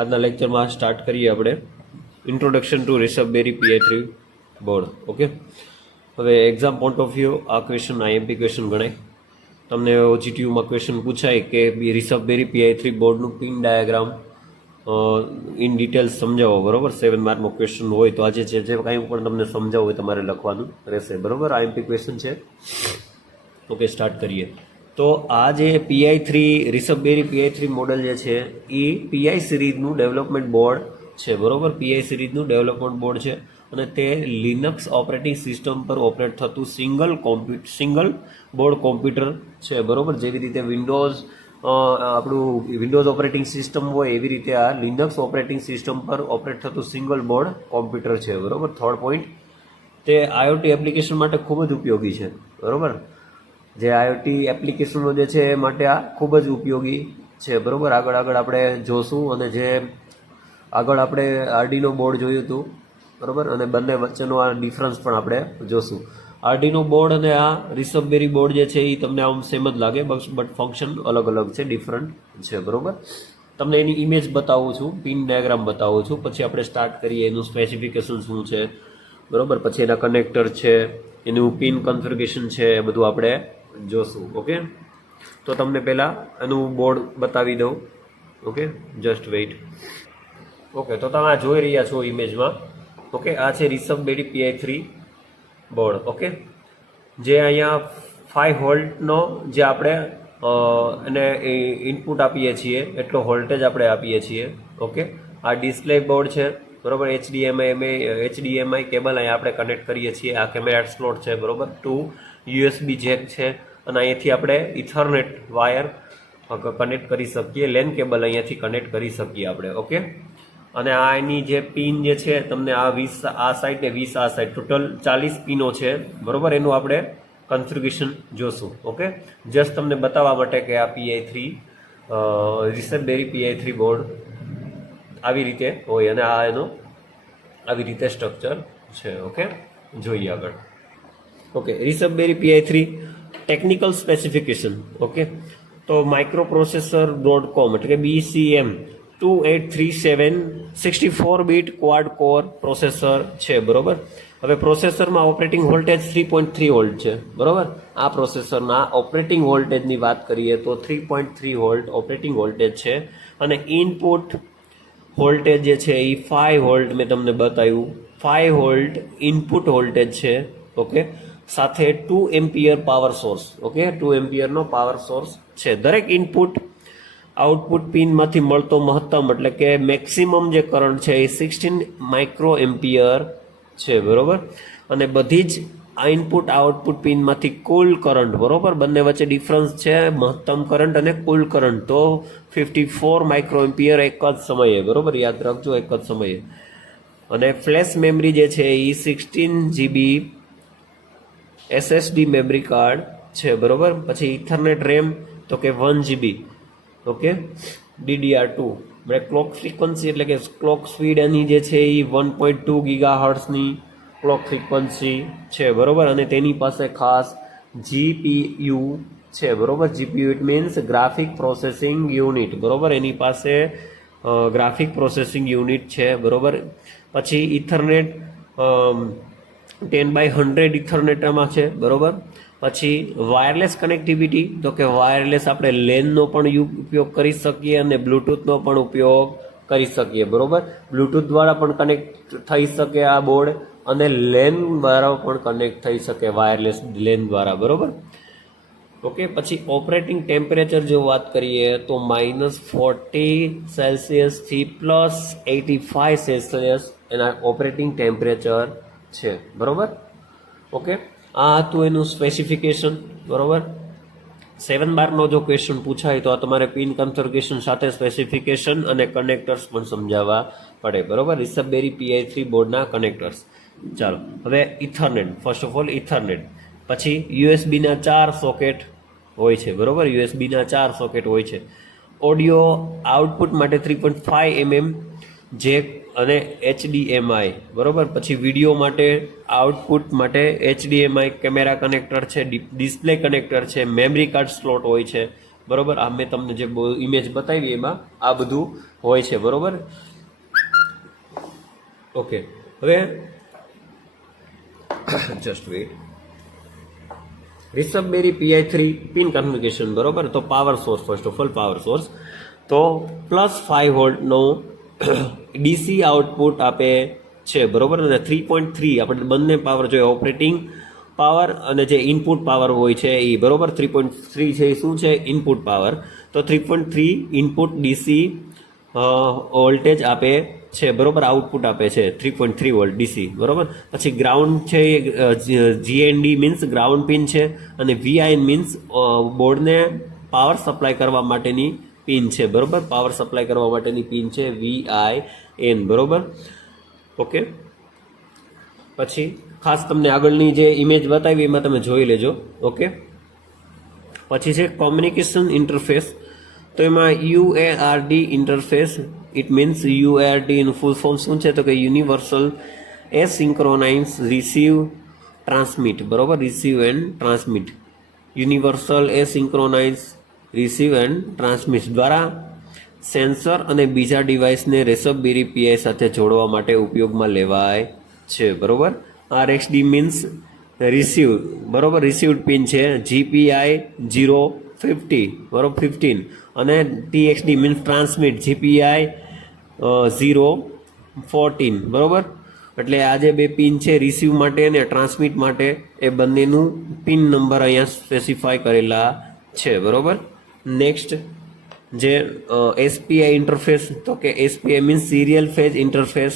આજના લેક્ચરમાં સ્ટાર્ટ કરીએ આપણે introduction to Raspberry PI3 board. Okay, હવે એક્ઝામ પોઈન્ટ ઓફ વ્યૂ આ ક્વેશ્ચન IMP ક્વેશ્ચન ગણાય. તમને OGTUમાં ક્વેશ્ચન પૂછાય કે રિસબબેરી PI3 બોર્ડનું પિન ડાયાગ્રામ ઇન ડિટેલ્સ સમજાવો, બરોબર. 7 માર્કનો ક્વેશ્ચન હોય તો આજે જે કાંઈ પણ તમને સમજાવવું હોય તમારે લખવાનું રહેશે, બરોબર. IMP ક્વેશ્ચન છે. ઓકે, સ્ટાર્ટ કરીએ. તો આ જે PI3 રિસબબેરી PI3 મોડલ જે છે એ PI સિરીઝનું ડેવલપમેન્ટ બોર્ડ છે, બરોબર. PI સિરીઝનું ડેવલપમેન્ટ બોર્ડ છે અને તે લિનક્સ ઓપરેટિંગ સિસ્ટમ પર ઓપરેટ થતું સિંગલ બોર્ડ કોમ્પ્યુટર છે, બરોબર. જેવી રીતે આપણું વિન્ડોઝ ઓપરેટિંગ સિસ્ટમ હોય એવી રીતે આ લિનક્સ ઓપરેટિંગ સિસ્ટમ પર ઓપરેટ થતું સિંગલ બોર્ડ કોમ્પ્યુટર છે, બરોબર. થર્ડ પોઈન્ટ, તે IoT એપ્લિકેશન માટે ખૂબ જ ઉપયોગી છે, બરોબર. જે IoT એપ્લિકેશનો જે છે એ માટે આ ખૂબ જ ઉપયોગી છે, બરોબર. આગળ આપણે જોશું અને જે આગળ આપણે આર્ડિનો બોર્ડ જોયું હતું, બરોબર, અને બંને વચ્ચેનો આ ડિફરન્સ પણ આપણે જોશું. આર્ડિનો બોર્ડ અને આ રિસબબેરી બોર્ડ જે છે એ તમને આમ સેમ જ લાગે, બટ ફંક્શન અલગ છે, ડિફરન્ટ છે, બરોબર. તમને એની ઇમેજ બતાવું છું, પિન ડાયાગ્રામ બતાવું છું, પછી આપણે સ્ટાર્ટ કરીએ. એનું સ્પેસિફિકેશન શું છે, બરોબર, પછી એના કનેક્ટર છે, એનું પિન કન્ફિગરેશન છે, એ બધું આપણે જોશું. ઓકે, તો તમને પહેલાં એનું બોર્ડ બતાવી દઉં. Okay, just weight. ઓકે, તો તમે આ જોઈ રહ્યા છો ઇમેજમાં. ઓકે, આ છે રિસબબેરી PI3 બોર્ડ. ઓકે, જે અહીંયા 5 વોલ્ટનો જે આપણે એને ઇનપુટ આપીએ છીએ એટલો વોલ્ટેજ આપણે આપીએ છીએ. ઓકે, આ ડિસ્પ્લે બોર્ડ છે, બરોબર. HDMI કેબલ અહીંયા આપણે કનેક્ટ કરીએ છીએ. આ કેમેરા સ્લોટ છે, બરોબર. 2 USB જેક છે અને અહીંયાથી આપણે ઇથરનેટ વાયર કનેક્ટ કરી શકીએ. લેન કેબલ અહીંયાથી કનેક્ટ કરી શકીએ આપણે. ઓકે, અને આ એની જે પિન જે છે તમને આ 20 આ સાઈડ ને 20 આ સાઈડ, ટોટલ 40 પિનો છે, બરોબર. એનું આપણે કન્ફિગરેશન જોશું. ઓકે, જસ્ટ તમને બતાવવા માટે કે આ PI3 રિસબબેરી PI3 બોર્ડ આવી રીતે હોય અને આ એનો આવી રીતે સ્ટ્રક્ચર છે. ઓકે, જોઈએ આગળ. Okay, Raspberry PI3 technical specification. Okay, તો માઇક્રો પ્રોસેસર બ્રોડકોમ એટલે કે BCM 2837 64-બીટ ક્વાડ કોર પ્રોસેસર છે, બરોબર. હવે પ્રોસેસરમાં ઓપરેટિંગ વોલ્ટેજ 3.3 વોલ્ટ છે, બરોબર. આ પ્રોસેસરના ઓપરેટિંગ વોલ્ટેજની વાત કરીએ તો 3.3 વોલ્ટ ઓપરેટિંગ વોલ્ટેજ છે અને ઇનપુટ વોલ્ટેજ જે છે એ 5 વોલ્ટ મેં તમને બતાવ્યું, 5 વોલ્ટ ઇનપુટ વોલ્ટેજ છે. ઓકે, સાથે 2 એમ્પિયર પાવર સોર્સ. ઓકે, 2 એમ્પિયરનો પાવર સોર્સ છે. દરેક ઇનપુટ આઉટપુટ પિનમાંથી મળતો મહત્તમ એટલે કે મેક્સિમમ જે કરંટ છે એ 16 માઇક્રો એમ્પિયર છે, બરોબર. અને બધી જ ઇનપુટ આઉટપુટ પિનમાંથી કુલ કરંટ, બરોબર, બંને વચ્ચે ડિફરન્સ છે, મહત્તમ કરંટ અને કુલ કરંટ, તો 54 માઇક્રો એમ્પિયર એક જ સમયે, બરોબર. યાદ રાખજો, એક જ સમયે. અને ફ્લેશ મેમરી જે છે એ 16 GB SSD મેમરી કાર્ડ છે, બરોબર. પછી ઇથરનેટ રેમ તો કે 1 GB. Okay, DDR2 clock frequency એટલે કે ક્લોક સ્પીડ એની જે છે એ 1.2 GHz ક્લોક ફ્રીક્વન્સી છે, બરોબર. અને તેની પાસે ખાસ GPU છે, બરોબર. GPU it means graphic processing unit, બરોબર. એની પાસે ગ્રાફિક પ્રોસેસિંગ યુનિટ છે, બરોબર. પછી ઇથરનેટ 10/100 ઇથરનેટમાં છે, બરોબર. પછી વાયરલેસ કનેક્ટિવિટી તો કે વાયરલેસ આપણે લેનનો પણ ઉપયોગ કરી શકીએ અને બ્લૂટૂથનો પણ ઉપયોગ કરી શકીએ, બરોબર. બ્લૂટૂથ દ્વારા પણ કનેક્ટ થઈ શકે આ બોર્ડ અને લેન દ્વારા પણ કનેક્ટ થઈ શકે, વાયરલેસ લેન દ્વારા, બરોબર. ઓકે, પછી ઓપરેટિંગ ટેમ્પરેચર જો વાત કરીએ તો -40 થી +85 એના ઓપરેટિંગ ટેમ્પરેચર છે, બરોબર. ઓકે, આ હતું એનું સ્પેસિફિકેશન, બરોબર. 7 માર્કનો જો ક્વેશ્ચન પૂછાય તો આ તમારે પિન કન્ફિગરેશન સાથે સ્પેસિફિકેશન અને કનેક્ટર્સ પણ સમજાવવા પડે, બરોબર. રિસબબેરી PI3 બોર્ડના કનેક્ટર્સ. ચાલો, હવે ethernet. First of all ethernet, પછી USB-ના 4 સોકેટ હોય છે, બરોબર. USB-ના 4 સોકેટ હોય છે. ઓડિયો આઉટપુટ માટે 3.5 mm જેક અને HDMI, બરોબર. પછી વિડીયો માટે આઉટપુટ માટે HDMI કેમેરા કનેક્ટર છે, ડિસ્પ્લે કનેક્ટર છે, મેમરી કાર્ડ સ્લોટ હોય છે, બરોબર. આ મેં તમને જે ઇમેજ બતાવી એમાં આ બધું હોય છે, બરોબર. ઓકે, હવે just wait. Raspberry PI3 pin configuration, બરોબર. તો power source, first of all power source તો +5 વોલ્ટનો ડીસી આઉટપુટ આપે છે, બરોબર. અને 3.3 આપણે બંને પાવર જોઈએ, ઓપરેટિંગ પાવર અને જે ઇનપુટ પાવર હોય છે એ, બરોબર. 3.3 છે એ શું છે? Input power. તો 3.3 ઇનપુટ ડીસી વોલ્ટેજ આપે છે, બરોબર. આઉટપુટ આપે છે 3.3 વોલ્ટ ડીસી, બરોબર. પછી ગ્રાઉન્ડ છે એ GND મીન્સ ગ્રાઉન્ડ પિન છે, અને VIN મીન્સ બોર્ડને પાવર સપ્લાય કરવા માટેની પિન છે, બરોબર. પાવર સપ્લાય કરવા માટેની પિન છે VIN, બરોબર. ઓકે, પછી ખાસ તમને આગળની જે ઇમેજ બતાવી એમાં તમે જોઈ લેજો. ઓકે, પછી છે કોમ્યુનિકેશન ઇન્ટરફેસ. તો એમાં UART interface, it means UART એનું ફૂલ ફોર્મ શું છે? તો કે યુનિવર્સલ એસિંક્રોનાઇઝ રિસીવ ટ્રાન્સમિટ, બરોબર. Receive and transmit, universal asynchronize receive and transmit દ્વારા સેન્સર અને બીજા ડિવાઇસને રેસબેરી PI સાથે જોડવા માટે ઉપયોગમાં લેવાય છે, બરોબર. RxD મીન્સ રિસીવ, બરોબર. રિસીવડ પિન છે GPI 050, બરોબર 15, અને TXD મીન્સ ટ્રાન્સમિટ GPI 014, બરોબર. એટલે આ જે બે પિન છે રિસીવ માટે અને ટ્રાન્સમિટ માટે, એ બંનેનું પિન નંબર અહીંયા સ્પેસિફાય કરેલા છે, બરોબર. નેક્સ્ટ જે SPI ઇન્ટરફેસ, તો કે SPI means serial phase interface,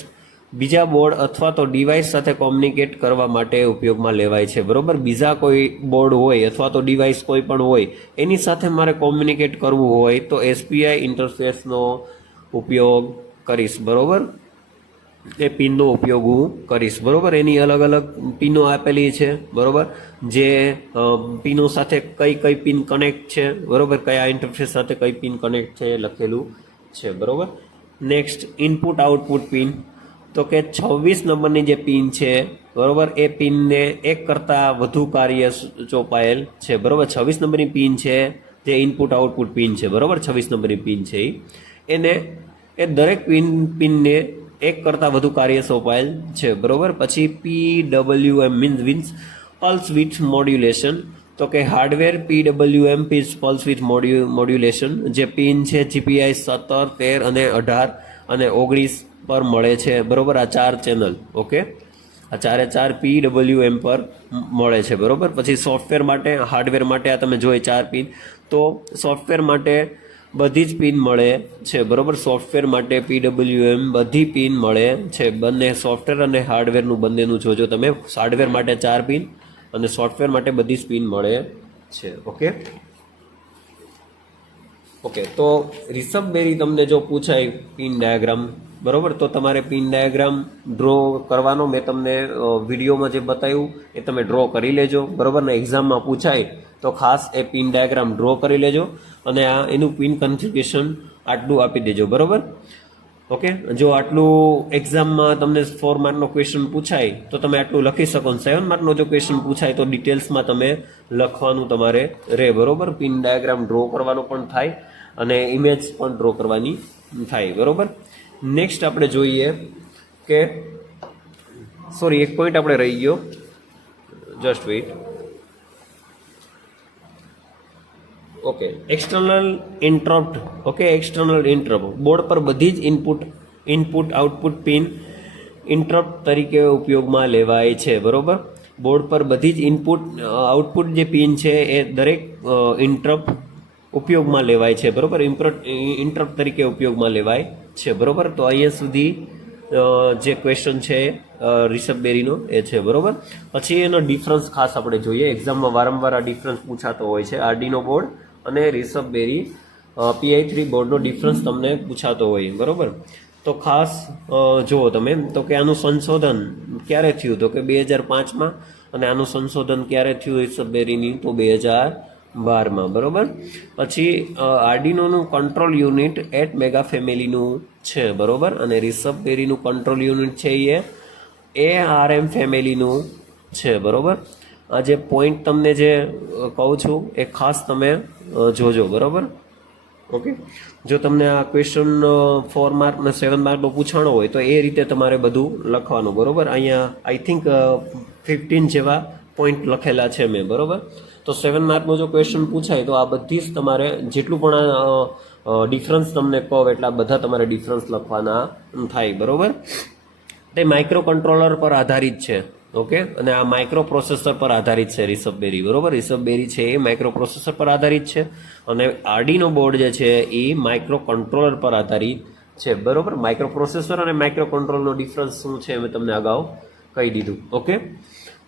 બીજા બોર્ડ અથવા તો ડિવાઇસ સાથે કોમ્યુનિકેટ કરવા માટે ઉપયોગમાં લેવાય છે, બરોબર. બીજા કોઈ બોર્ડ હોય અથવા તો ડિવાઇસ કોઈ પણ હોય એની સાથે મારે કોમ્યુનિકેટ કરવું હોય તો SPI ઇન્ટરફેસનો ઉપયોગ કરીશ, બરોબર. એ પિનનો ઉપયોગ હું કરીશ, બરોબર. એની અલગ અલગ પિનો આપેલી છે, બરોબર. જે પિનો સાથે કઈ કઈ પિન કનેક્ટ છે, બરોબર. કયા ઇન્ટરફેસ સાથે કઈ પિન કનેક્ટ છે એ લખેલું છે, બરોબર. Next input output pin. તો કે 26 નંબરની જે પિન છે, બરોબર, એ પિનને એક કરતાં વધુ કાર્ય ચોપાયેલ છે, બરોબર. 26 નંબરની પિન છે જે ઇનપુટ આઉટપુટ પિન છે, બરોબર. 26 નંબરની પિન છે એને એ દરેક પિનને એક કરતાં વધુ કાર્ય સોંપાયેલ છે, બરોબર. પછી PWM means pulse with modulation. તો કે hardware PWM pulse with modulation જે પિન છે GPI 17, 13 અને 18 અને 19 પર મળે છે, બરોબર. આ 4 ચેનલ, ઓકે, આ 4 PWM પર મળે છે, બરોબર. પછી સોફ્ટવેર માટે, હાર્ડવેર માટે આ તમે જોઈ 4 પિન. તો સોફ્ટવેર માટે બધી જ પિન મળે છે, બરોબર. સોફ્ટવેર માટે PWM બધી પિન મળે છે, બંને સોફ્ટવેર અને હાર્ડવેરનું બંનેનું જોજો તમે. હાર્ડવેર માટે 4 પિન અને સોફ્ટવેર માટે બધી જ પિન મળે છે, ઓકે. ઓકે, તો રિસબબેરી તમને જો પૂછાય પિન ડાયાગ્રામ, બરોબર, તો તમારે પિન ડાયાગ્રામ ડ્રો કરવાનો મેં તમને વિડીયોમાં જે બતાવ્યું એ તમે ડ્રો કરી લેજો, બરોબર. ને એક્ઝામમાં પૂછાય તો ખાસ એ પિન ડાયાગ્રામ ડ્રો કરી લેજો અને આ એનું પિન કન્ફિગ્યુરેશન આટલું આપી દેજો, બરોબર. ઓકે, જો આટલું એક્ઝામમાં તમને 4 માર્કનો ક્વેશ્ચન પૂછાય તો તમે આટલું લખી શકો. 7 માર્કનો જો ક્વેશ્ચન પૂછાય તો ડિટેલ્સમાં તમે લખવાનું તમારે રહે, બરોબર. પિન ડાયાગ્રામ ડ્રો કરવાનો પણ થાય અને ઇમેજ પણ ડ્રો કરવાની થાય, બરોબર. નેક્સ્ટ આપણે જોઈએ કે સોરી, એક પોઈન્ટ આપણે રહી ગયો, just weight. Okay, external interrupt. Okay, external interrupt board પર બધી જ ઇનપુટ આઉટપુટ પિન ઇન્ટરપ્ટ તરીકે ઉપયોગમાં લેવાય છે, બરોબર. બોર્ડ પર બધી જ ઇનપુટ આઉટપુટ જે પિન છે એ દરેક ઇન્ટરપ્ટ ઉપયોગમાં લેવાય છે, બરોબર. ઇન્ટરપ્ટ તરીકે ઉપયોગમાં લેવાય છે, બરોબર. તો અહીંયા સુધી જે ક્વેશ્ચન છે રિસબબેરીનો એ છે, બરોબર. પછી એનો ડિફરન્સ ખાસ આપણે જોઈએ. એક્ઝામમાં વારંવાર આ ડિફરન્સ પૂછાતો હોય છે. આર્ડિનો બોર્ડ અને રિસબબેરી PI3 બોર્ડનો ડિફરન્સ તમને પૂછાતો હોય, બરોબર. તો ખાસ જુઓ તમે. તો કે આનું સંશોધન ક્યારે થયું? તો કે 2005માં. અને આનું સંશોધન ક્યારે થયું રિસબબેરીની? તો 2012માં, બરોબર. પછી આર્ડિનોનું કંટ્રોલ યુનિટ 8 મેગા ફેમિલીનું છે, બરોબર. અને રિસબબેરીનું કંટ્રોલ યુનિટ છે એ ARM ફેમિલીનું છે, બરોબર. આ જે પોઈન્ટ તમને જે કહું છું એ ખાસ તમે જોજો, બરાબર. ઓકે, જો તમને આ ક્વેશ્ચન 4 માર્ક ને 7 માર્કનો પૂછાણો હોય તો એ રીતે તમારે બધું લખવાનું, બરાબર. અહીંયા આઈ થિંક 15 જેવા પોઈન્ટ લખેલા છે મેં, બરાબર. તો 7 માર્કનો જો ક્વેશ્ચન પૂછાય તો આ બધી જ તમારે જેટલું પણ ડિફરન્સ તમને કહો એટલા બધા તમારે ડિફરન્સ લખવાના થાય, બરાબર. તે માઇક્રો કંટ્રોલર પર આધારિત છે. ઓકે, અને આ માઇક્રો પ્રોસેસર પર આધારિત છે રિસબેરી, બરોબર. રિસબેરી છે એ માઇક્રો પ્રોસેસર પર આધારિત છે અને આર્ડિનો બોર્ડ જે છે એ માઇક્રો કંટ્રોલર પર આધારિત છે, બરોબર. માઇક્રો પ્રોસેસર અને માઇક્રો કંટ્રોલનો ડિફરન્સ શું છે મેં તમને અગાઉ કહી દીધું. ઓકે,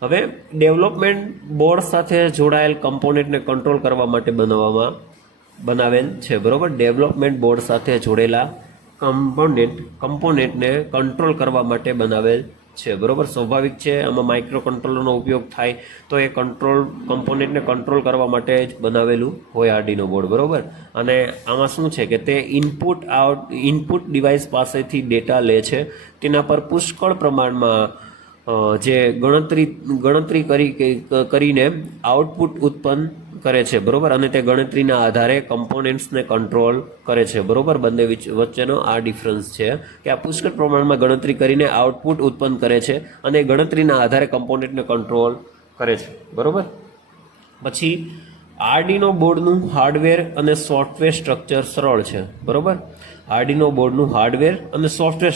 હવે ડેવલપમેન્ટ બોર્ડ સાથે જોડાયેલ કમ્પોનેન્ટને કંટ્રોલ કરવા માટે બનાવેલ છે, બરોબર. ડેવલપમેન્ટ બોર્ડ સાથે જોડેલા કમ્પોનેન્ટને કંટ્રોલ કરવા માટે બનાવેલ છે, બરોબર. સ્વાભાવિક છે, આમાં માઇક્રો કંટ્રોલરનો ઉપયોગ થાય તો એ કમ્પોનેન્ટને કંટ્રોલ કરવા માટે જ બનાવેલું હોય આર્ડિનો બોર્ડ, બરોબર. અને આમાં શું છે કે તે ઇનપુટ ડિવાઇસ પાસેથી ડેટા લે છે, તેના પર પુષ્કળ પ્રમાણમાં જે ગણતરી કરીને આઉટપુટ ઉત્પન્ન કરે છે, બરોબર. અને તે ગણતરીના આધારે કમ્પોનેન્ટ્સને કંટ્રોલ કરે છે, બરોબર. બંને વચ્ચેનો આ ડિફરન્સ છે કે આ પુષ્કળ પ્રમાણમાં ગણતરી કરીને આઉટપુટ ઉત્પન્ન કરે છે અને ગણતરીના આધારે કમ્પોનેન્ટને કંટ્રોલ કરે છે, બરોબર. પછી આર્ડિનો બોર્ડનું હાર્ડવેર અને સોફ્ટવેર સ્ટ્રક્ચર સરળ છે, બરોબર. આર્ડિનો બોર્ડનું હાર્ડવેર અને સોફ્ટવેર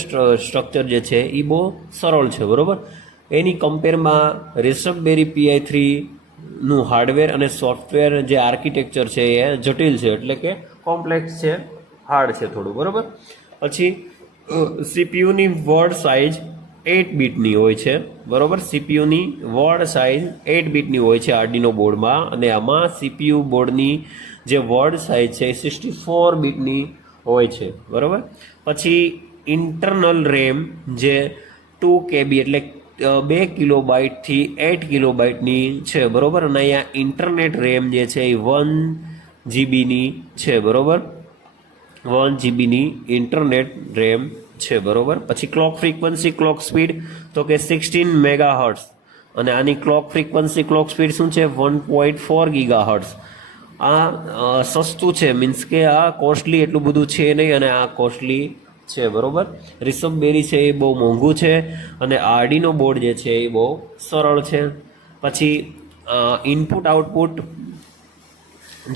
સ્ટ્રક્ચર જે છે એ બહુ સરળ છે, બરોબર. એની કમ્પેરમાં રેસપબેરી PI3 નું હાર્ડવેર અને સોફ્ટવેર જે આર્કિટેક્ચર છે એ જટિલ છે, એટલે કે કોમ્પ્લેક્સ છે, હાર્ડ છે થોડું, બરોબર. પછી સીપીયુની વર્ડ સાઇઝ 8 બીટની હોય છે, બરોબર. સીપીયુની વર્ડ સાઇઝ 8 બીટની હોય છે આર્ડિનો બોર્ડમાં, અને આમાં સીપીયુ બોર્ડની જે વર્ડ સાઇઝ છે એ 64 બીટની હોય છે, બરોબર. પછી ઇન્ટરનલ રેમ જે 2 KB એટલે 2 કિલોબાઇટથી 8 કિલોબાઇટની છે, બરોબર. અને અહીંયા ઇન્ટરનેટ રેમ જે છે એ 1 GBની છે, બરોબર. 1 GBની ઇન્ટરનેટ રેમ છે, બરોબર. પછી ક્લોક ફ્રીક્વન્સી, ક્લોક સ્પીડ તો કે 16 મેગાહર્ટ્ઝ, અને આની ક્લોક ફ્રીક્વન્સી, ક્લોક સ્પીડ શું છે 1.4 ગીગાહર્ટ્ઝ. આ સસ્તું છે, મીન્સ કે આ કોસ્ટલી એટલું બધું છે નહીં, અને આ કોસ્ટલી છે, બરોબર. રિસબેરી છે એ બહુ મોંઘું છે અને આર્ડિનો બોર્ડ જે છે એ બહુ સરળ છે. પછી ઇનપુટ આઉટપુટ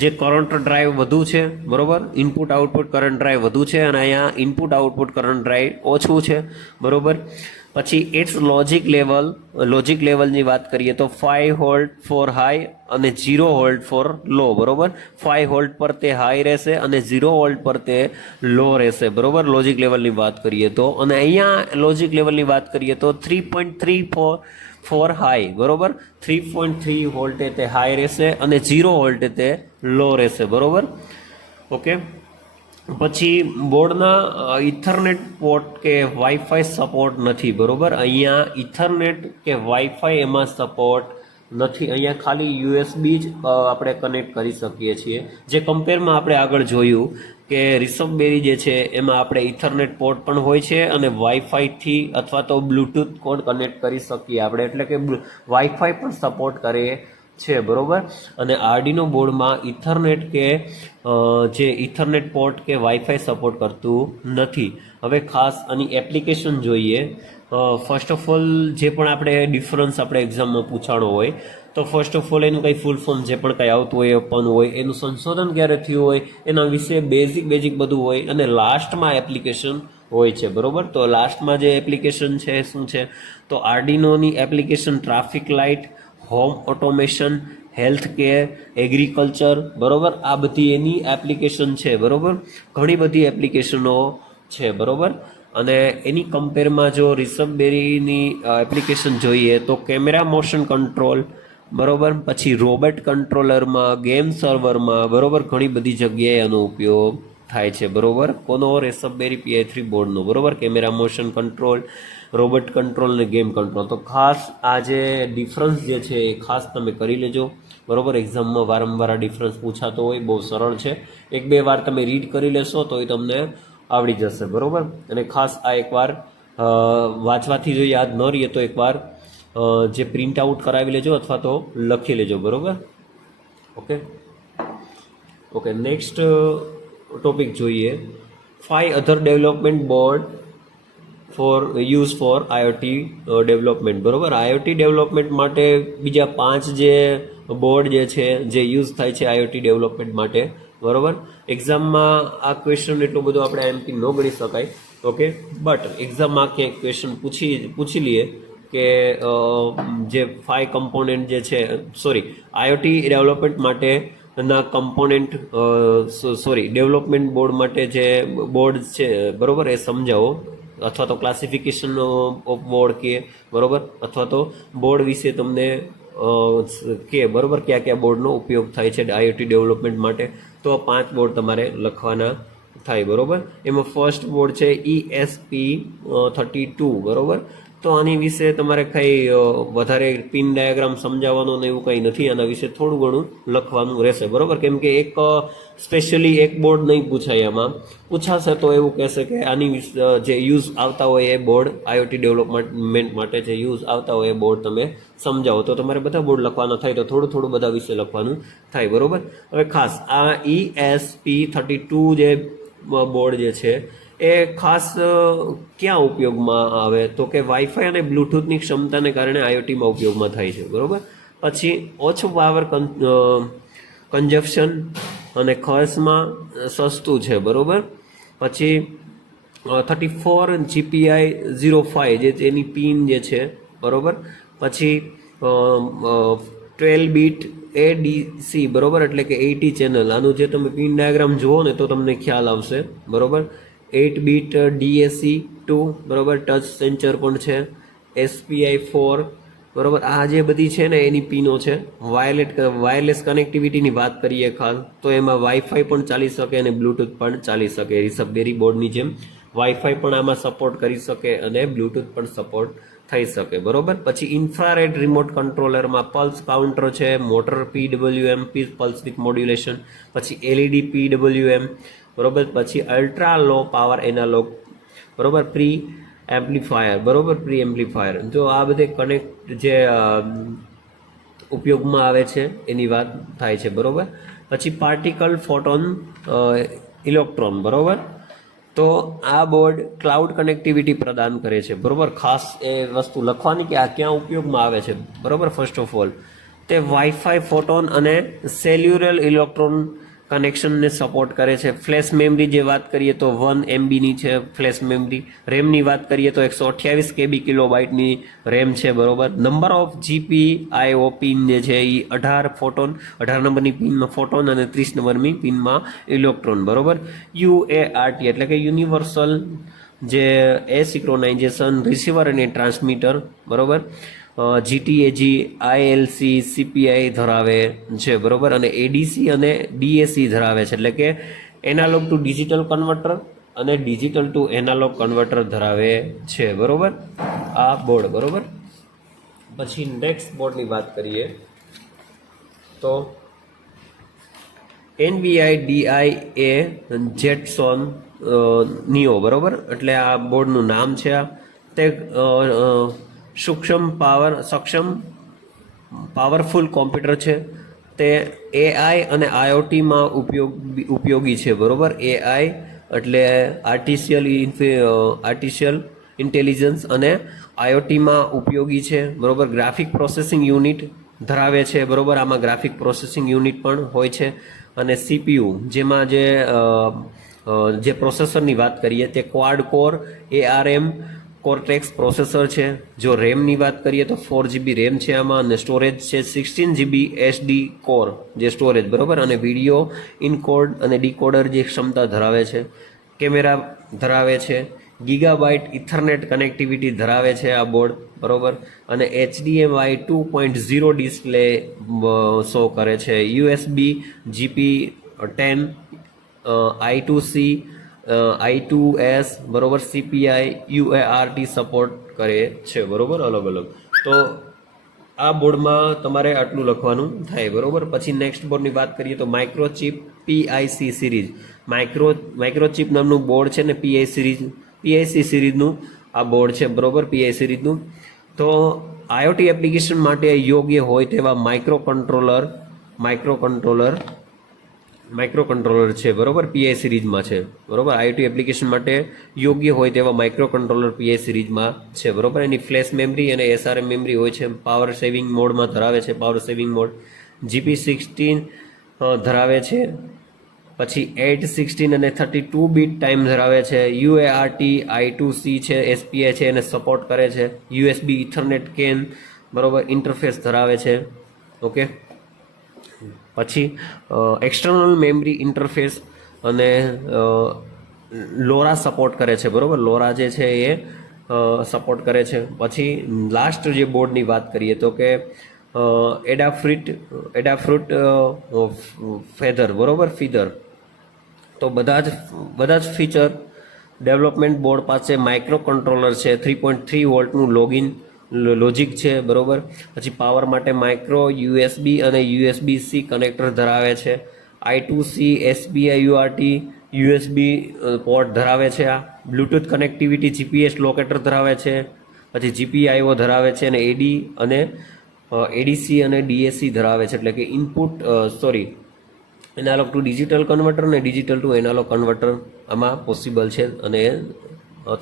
જે કરંટ ડ્રાઈવ વધુ છે, બરોબર. ઇનપુટ આઉટપુટ કરંટ ડ્રાઈવ વધુ છે અને અહીંયા ઇનપુટ આઉટપુટ કરંટ ડ્રાઈવ ઓછું છે, બરોબર. પછી ઇટ્સ લોજિક લેવલની વાત કરીએ તો 5 વોલ્ટ ફોર હાઈ અને 0 વોલ્ટ ફોર લો, બરોબર. 5 વોલ્ટ પર તે હાઈ રહેશે અને 0 વોલ્ટ પર તે લો રહેશે, બરોબર. લોજિક લેવલની વાત કરીએ તો, અને અહીંયા લોજિક લેવલની વાત કરીએ તો 3.3 ફોર હાઈ, બરોબર. 3.3 વોલ્ટે તે હાઈ રહેશે અને 0 વોલ્ટે તે લો રહેશે, બરોબર. ઓકે, પછી બોર્ડના ઇથરનેટ પોર્ટ કે વાઈફાઈ સપોર્ટ નથી, બરોબર. અહીંયા ઇથરનેટ કે વાઈફાઈ એમાં સપોર્ટ નથી. અહીંયા ખાલી USB જ આપણે કનેક્ટ કરી શકીએ છીએ, જે કમ્પેરમાં આપણે આગળ જોયું કે રિસબેરી જે છે એમાં આપણે ઇથરનેટ પોર્ટ પણ હોય છે અને વાઈફાઈથી અથવા તો બ્લૂટૂથ કોડ કનેક્ટ કરી શકીએ આપણે, એટલે કે વાઈફાઈ પણ સપોર્ટ કરે છે, બરોબર. અને આર્ડિનો બોર્ડમાં ઇથરનેટ કે જે ઇથરનેટ પોર્ટ કે વાઈફાઈ સપોર્ટ કરતું નથી. હવે ખાસ આની એપ્લિકેશન જોઈએ. ફર્સ્ટ ઓફ ઓલ જે પણ આપણે ડિફરન્સ આપણે એક્ઝામમાં પૂછાણો હોય તો ફર્સ્ટ ઓફ ઓલ એનું કંઈ ફૂલ ફોર્મ જે પણ કંઈ આવતું હોય, આપવાનું હોય, એનું સંશોધન ક્યારે થયું હોય, એના વિશે બેઝિક બધું હોય, અને લાસ્ટમાં એપ્લિકેશન હોય છે, બરોબર. તો લાસ્ટમાં જે એપ્લિકેશન છે શું છે તો આર્ડિનોની application traffic light, home automation, health care, agriculture, બરોબર. આ બધી એની એપ્લિકેશન છે, બરોબર. ઘણી બધી એપ્લિકેશનો છે, બરોબર. અને એની કમ્પેરમાં જો રિસબેરીની એપ્લિકેશન જોઈએ તો કેમેરા મોશન કંટ્રોલ, બરોબર. પછી રોબોટ કંટ્રોલરમાં, ગેમ સર્વરમાં, બરોબર, ઘણી બધી જગ્યાએ એનો ઉપયોગ થાય છે, બરોબર. કોનો? રેસપબેરી PI3 બોર્ડનો, બરોબર. Camera motion control, robot control ને ગેમ કંટ્રોલ. તો ખાસ આ જે ડિફરન્સ જે છે એ ખાસ તમે કરી લેજો, બરોબર. એક્ઝામમાં વારંવાર આ ડિફરન્સ પૂછાતો હોય, બહુ સરળ છે. 1-2 વાર તમે રીડ કરી લેશો તો એ તમને આવડી જશે, બરોબર. અને ખાસ આ એકવાર વાંચવાથી જો યાદ ન રહીએ તો એકવાર જે પ્રિન્ટ આઉટ કરાવી લેજો અથવા તો લખી લેજો, બરાબર. ઓકે, નેક્સ્ટ ટોપિક જોઈએ. 5 other development board for use for IoT development, બરાબર. આઈઓટી ડેવલપમેન્ટ માટે બીજા 5 જે બોર્ડ જે છે જે યુઝ થાય છે આઈઓટી ડેવલપમેન્ટ માટે, બરાબર. એક્ઝામમાં આ ક્વેશ્ચન એટલો બધો આપણે એમપી ન ગણી શકાય, ઓકે. બટ એક્ઝામમાં ક્યાંક ક્વેશ્ચન પૂછી લઈએ કે જે 5 કમ્પોનેન્ટ જે છે, સોરી, આઈઓટી ડેવલપમેન્ટ માટે ના કમ્પોનેન્ટ, ડેવલપમેન્ટ બોર્ડ માટે જે બોર્ડ છે, બરાબર, એ સમજાવો, અથવા તો ક્લાસિફિકેશન ઓફ બોર્ડ કે, બરાબર, અથવા તો બોર્ડ વિશે તમને કે, બરાબર, કયા બોર્ડનો ઉપયોગ થાય છે આઈઓટી ડેવલપમેન્ટ માટે. તો 5 બોર્ડ તમારે લખવાના થાય, બરાબર. એમાં ફર્સ્ટ બોર્ડ છે ESP32, બરાબર. તો આની વિશે તમારે કંઈ વધારે પિન ડાયાગ્રામ સમજાવવાનો ને એવું કંઈ નથી, આના વિશે થોડું ઘણું લખવાનું રહેશે, બરાબર. કેમ કે એક સ્પેશિયલી એક બોર્ડ નહીં પૂછાય, આમાં પૂછાશે તો એવું કહેશે કે આની જે યુઝ આવતા હોય એ બોર્ડ, આઈઓટી ડેવલપમેન્ટ માટે જે યુઝ આવતા હોય એ બોર્ડ તમે સમજાવો. તો તમારે બધા બોર્ડ લખવાના થાય, તો થોડું બધા વિશે લખવાનું થાય, બરાબર. હવે ખાસ આ ESP32 જે બોર્ડ જે છે એ ખાસ ક્યાં ઉપયોગમાં આવે, તો કે વાઈફાઈ અને બ્લૂટૂથની ક્ષમતાને કારણે આઈઓટીમાં ઉપયોગમાં થાય છે, બરાબર. પછી ઓછું પાવર કન્ઝપ્શન અને ખર્ચમાં સસ્તું છે, બરાબર. પછી 34 GPI 05 જે એની પિન જે છે, બરાબર. પછી 12 બીટ ADC, બરાબર, એટલે કે 80 ચેનલ. આનું જે તમે પિન ડાયાગ્રામ જુઓ ને તો તમને ખ્યાલ આવશે, બરાબર. 8 બીટ DAC2, બરાબર, ટચ સેન્સર પણ છે, SPI 4, બરાબર. આ જે બધી છે ને એની પિનો છે. વાયરલેસ કનેક્ટિવિટીની વાત કરીએ ખાસ તો એમાં વાઈફાઈ પણ ચાલી શકે અને બ્લૂટૂથ પણ ચાલી શકે. રિસબેરી બોર્ડની જેમ વાઈફાઈ પણ આમાં સપોર્ટ કરી શકે અને બ્લૂટૂથ પણ સપોર્ટ થઈ શકે, બરાબર. પછી ઇન્ફ્રારેડ રિમોટ કંટ્રોલરમાં પલ્સ કાઉન્ટર છે, motor PWM pulse with modulation, પછી LED PWM, બરાબર. પછી અલ્ટ્રા લો પાવર એનાલોગ, બરાબર, પ્રી એમ્પ્લીફાયર, બરાબર, પ્રી એમ્પ્લીફાયર. જો આ બધે કનેક્ટ જે ઉપયોગમાં આવે છે એની વાત થાય છે, બરાબર. પછી પાર્ટિકલ ફોટોન ઇલેક્ટ્રોન, બરાબર. તો આ બોર્ડ ક્લાઉડ કનેક્ટિવિટી પ્રદાન કરે છે, બરાબર. ખાસ એ વસ્તુ લખવાની કે આ ક્યાં ઉપયોગમાં આવે છે, બરાબર. ફર્સ્ટ ઓફ ઓલ તે વાઈફાઈ, ફોટોન અને સેલ્યુલર ઇલેક્ટ્રોન કનેક્શનને સપોર્ટ કરે છે. ફ્લેશ મેમરી જે વાત કરીએ તો 1 MBની છે ફ્લેશ મેમરી. રેમની વાત કરીએ તો 128 KB કિલોબાઇટની રેમ છે, બરાબર. નંબર ઓફ GPIO પિન જે છે એ 18 નંબરની પિનમાં ફોટોન અને 30 નંબરની પિનમાં ઇલેક્ટ્રોન, બરાબર. UART એટલે કે યુનિવર્સલ જે એસિક્રોનાઇઝેશન રિસીવર અને ટ્રાન્સમીટર, બરાબર. GTAG, ILC, CPI ધરાવે છે, બરાબર. અને ADC અને DAC ધરાવે છે, એટલે કે એનાલોગ ટુ ડિજિટલ કન્વર્ટર અને ડિજિટલ ટુ એનાલોગ કન્વર્ટર ધરાવે છે, બરાબર. આ બોર્ડ, બરાબર. પછી નેક્સ્ટ બોર્ડની વાત કરીએ તો NVIDIA જેટસોન નિયો, બરાબર. એટલે આ બોર્ડનું નામ છે. તે સક્ષમ પાવરફુલ કોમ્પ્યુટર છે. તે AI અને IoTમાં ઉપયોગી છે, બરાબર. AI એટલે આર્ટિફિશિયલ ઇન્ટેલિજન્સ અને IoTમાં ઉપયોગી છે, બરાબર. ગ્રાફિક પ્રોસેસિંગ યુનિટ ધરાવે છે, બરાબર. આમાં ગ્રાફિક પ્રોસેસિંગ યુનિટ પણ હોય છે. અને CPU જેમાં જે પ્રોસેસરની વાત કરીએ તે Quad core ARM cortex processor છે. જો રેમની વાત કરીએ તો 4 GB રેમ છે આમાં, અને સ્ટોરેજ છે 16 GB SD કોર જે સ્ટોરેજ, બરાબર. અને વિડીયો ઇનકોડ અને ડીકોડર જે ક્ષમતા ધરાવે છે. કેમેરા ધરાવે છે. ગીગાબાઇટ ઇથરનેટ કનેક્ટિવિટી ધરાવે છે આ બોર્ડ, બરાબર. અને HDMI 2.0 ડિસ્પ્લે શો કરે છે. USB GP10 I2C I2S, બરાબર. CPI UART સપોર્ટ કરે છે, બરાબર. અલગ અલગ. તો આ બોર્ડમાં તમારે આટલું લખવાનું થાય, બરાબર. પછી નેક્સ્ટ બોર્ડની વાત કરીએ તો માઇક્રોચિપ PIC સિરીઝ. માઇક્રોચિપ નામનું બોર્ડ છે ને PIC સિરીઝનું આ બોર્ડ છે, બરાબર. PIC સિરીઝનું. તો આઈઓટી એપ્લિકેશન માટે યોગ્ય હોય તેવા માઇક્રો કંટ્રોલર છે બરોબર, પીઆઈ સિરીઝમાં છે બરોબર. આઈઓટી એપ્લિકેશન માટે યોગ્ય હોય તેવા માઇક્રો કંટ્રોલર પીઆઈ સિરીઝમાં છે બરોબર. એની ફ્લેશ મેમરી અને એસઆરએમ મેમરી હોય છે, પાવર સેવિંગ મોડમાં ધરાવે છે, પાવર સેવિંગ મોડ GP16 ધરાવે છે, પછી 8, 16 અને 32 બીટ ટાઈમ ધરાવે છે, UART I2C છે, SPI છે એને સપોર્ટ કરે છે, USB ઇથરનેટ કેન બરોબર ઇન્ટરફેસ ધરાવે છે. ઓકે, પછી એક્સટર્નલ મેમરી ઇન્ટરફેસ અને લોરા સપોર્ટ કરે છે બરોબર. લોરા જે છે એ સપોર્ટ કરે છે. પછી લાસ્ટ જે બોર્ડની વાત કરીએ તો કે એડાફ્રૂટ ફેધર બરોબર, ફીધર. તો બધા જ ફીચર ડેવલપમેન્ટ બોર્ડ પાસે માઇક્રો કંટ્રોલર છે, 3.3 વોલ્ટનું લોજિક છે બરોબર. પછી પાવર માટે માઇક્રો USB અને USB-C કનેક્ટર ધરાવે છે, I2C SPI UART USB port ધરાવે છે. આ બ્લૂટૂથ કનેક્ટિવિટી GPS લોકેટર ધરાવે છે, પછી GPIO ધરાવે છે અને ADC અને DAC ધરાવે છે, એટલે કે એનાલોગ ટુ ડિજિટલ કન્વર્ટર અને ડિજિટલ ટુ એનાલોગ કન્વર્ટર આમાં પોસિબલ છે અને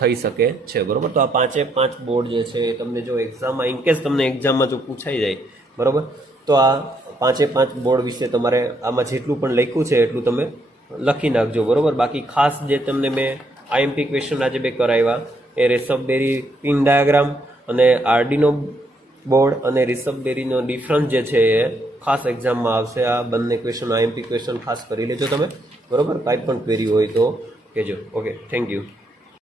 થઈ શકે છે બરોબર. તો આ 5 બોર્ડ જે છે એ તમને જો એક્ઝામમાં ઇનકેસ તમને એક્ઝામમાં જો પૂછાઈ જાય બરોબર, તો આ 5 બોર્ડ વિશે તમારે આમાં જેટલું પણ લખ્યું છે એટલું તમે લખી નાખજો બરોબર. બાકી ખાસ જે તમને મેં IMP ક્વેશ્ચન આજે બે કરાવ્યા એ રેસપબેરી પિન ડાયાગ્રામ અને આર્ડિનો બોર્ડ અને રેસપબેરીનો ડિફરન્સ જે છે એ ખાસ એક્ઝામમાં આવશે. આ બંને ક્વેશ્ચન IMP ક્વેશ્ચન ખાસ કરી લેજો તમે બરોબર. કાંઈ પણ ક્વેરી હોય તો કહેજો. Okay, thank you.